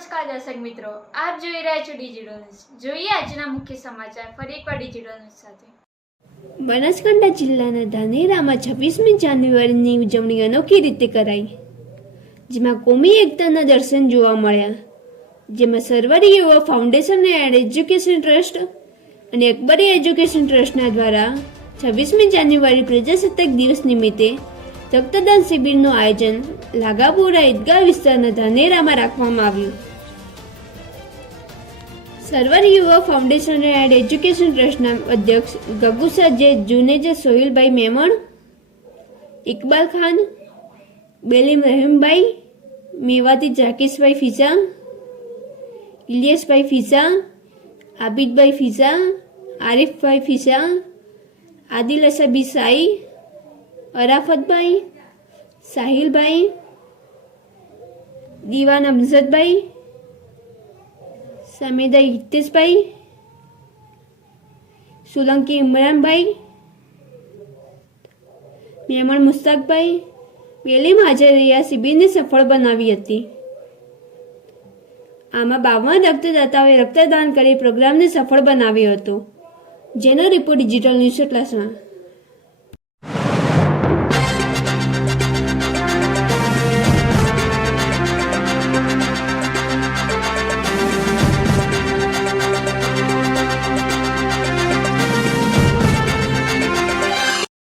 નમસ્કાર દર્શક મિત્રો, આપ જોઈ રહ્યા છો ડિજિટલ ન્યૂઝ। જોઈએ આજના મુખ્ય સમાચાર ફરી એકવાર ડિજિટલ ન્યૂઝ સાથે। બનાસકાંઠા જિલ્લાના ધાનેરામાં 26મી જાન્યુઆરીની ઉજવણી અનોખી રીતે કરાઈ, જેમાં કોમી એકતાના દર્શન જોવા મળ્યા, જેમાં સરવરી યુવા ફાઉન્ડેશન એન્ડ એજ્યુકેશન ટ્રસ્ટ અને અકબરી એજ્યુકેશન ટ્રસ્ટના દ્વારા 26મી જાન્યુઆરી પ્રજાસત્તાક દિવસ નિમિત્તે રક્તદાન શિબિરનું આયોજન લાગાપુરા ઈદગાહ વિસ્તારના ધાનેરામાં રાખવામાં આવ્યું। સરવરી યુવા ફાઉન્ડેશન એન્ડ એજ્યુકેશન ટ્રસ્ટના અધ્યક્ષ ગગુસા જે જુનેજા સોહિલભાઈ મેમણ, ઇકબાલ ખાન, બેલીમ રહીમભાઈ, મેવાતી જાકીસભાઈ ફીસા, ઇલિયાસભાઈ ફીસા, આબિદભાઈ ફીસા, આરિફભાઈ ફીસા, આદિલ અસબી સાઈ, અરાફતભાઈ, સાહિલભાઈ, દીવાન અમજદભાઈ, સમેદા હિતેશભાઈ, સોલંકી ઇમરાનભાઈ, મેમણ મુસ્તાકભાઈ વેલીમ હાજર રહ્યા શિબિરને સફળ બનાવી હતી। આમાં 52 રક્તદાતાઓએ રક્તદાન કરી પ્રોગ્રામને સફળ બનાવ્યો હતો, જેનો રિપોર્ટ ડિજિટલ ન્યૂઝ એટલાસમાં।